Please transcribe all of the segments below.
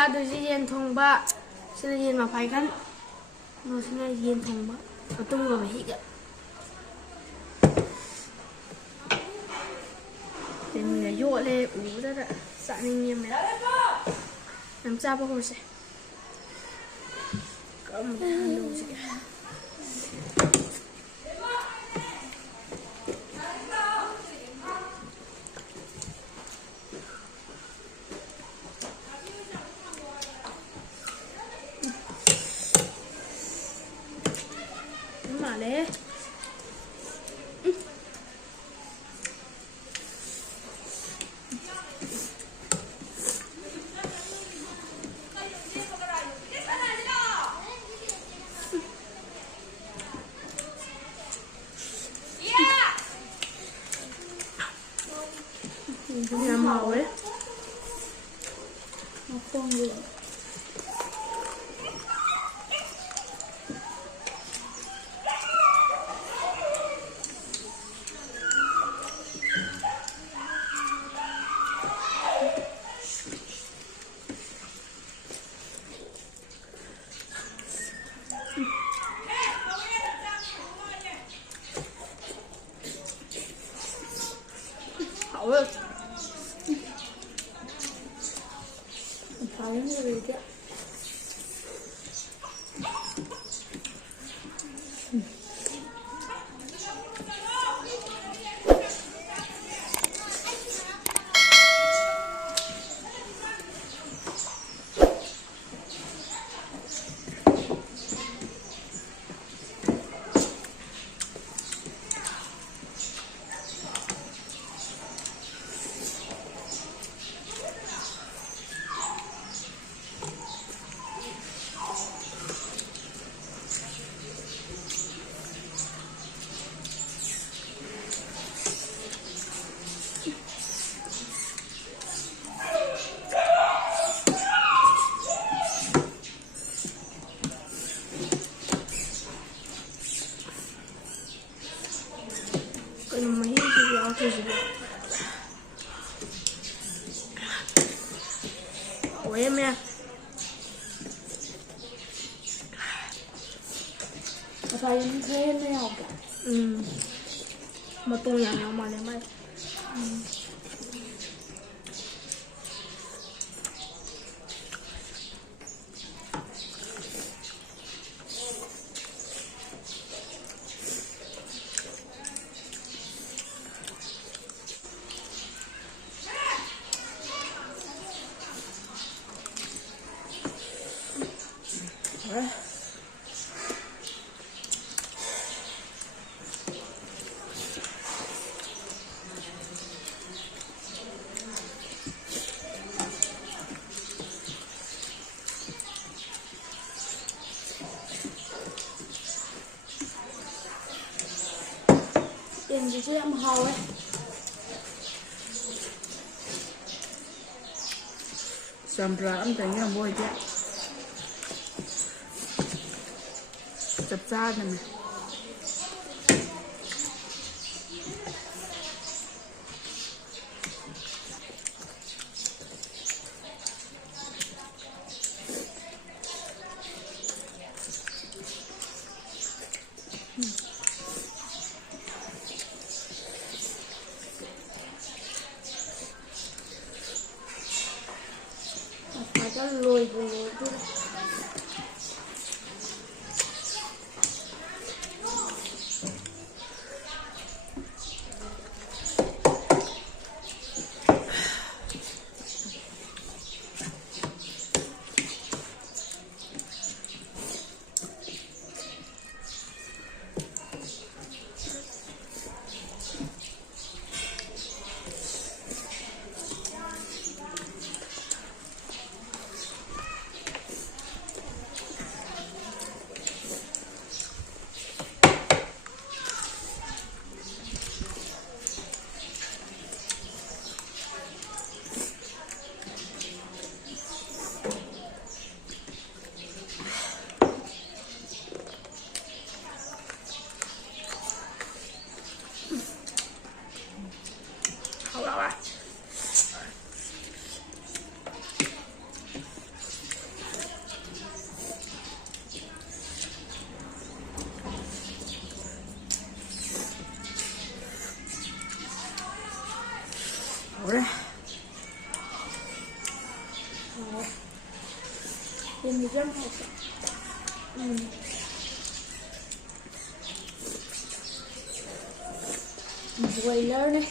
ꯆꯥꯗꯣꯏꯁꯦ ꯌꯦꯟ ꯊꯣꯡꯕ ꯁꯤꯅ ꯌꯦꯟ ꯃꯐꯥꯏ ꯈꯟ ꯁꯤꯅ ꯌꯦꯟ ꯊꯣꯡꯕ ꯃꯇꯨꯡꯒ ꯃꯍꯤꯒ ꯃꯤꯅ ꯌꯣꯠꯂꯦ ꯎꯕꯗ ꯆꯥꯅꯤꯡꯉꯦ ꯌꯥꯝ ꯆꯥꯕ ꯍꯧꯔꯁꯦ ꯀꯔꯝꯕ ꯍꯧꯁꯤꯒꯦ माले Yang mau ya? Ngopong dulu. Hảo phải như vậy chứ của em nha. Thấy thế nào cả. Mà tôi nhà nó mà lấy mày. Tiền gì chứ em hầu ấy. Sampai am tanya boy dia. Cepat nih. Lùi thôi. boiler này.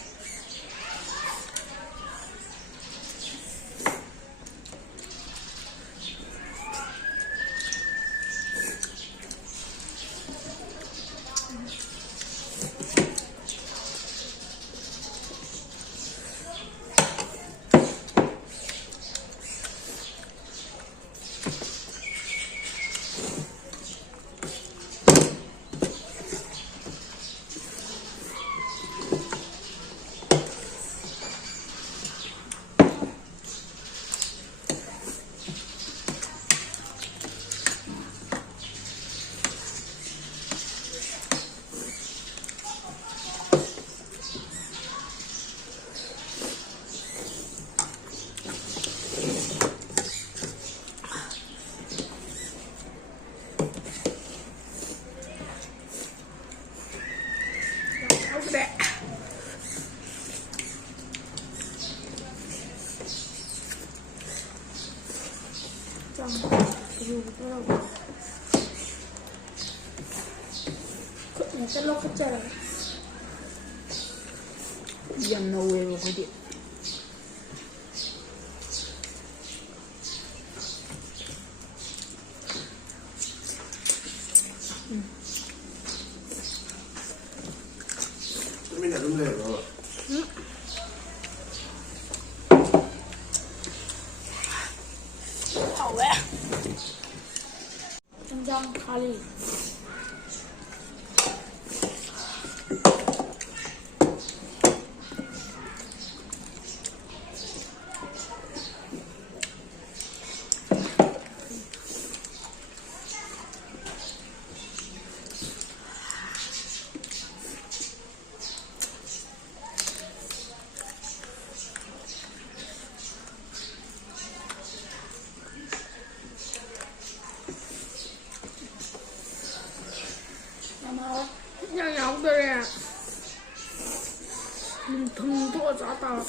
Cái lốc cái trời Yum no way over there. Mình đã đúng rồi rồi. Hậu vậy. Em rang kali. Nhang nhang đây à. Mình thùng to giá tao.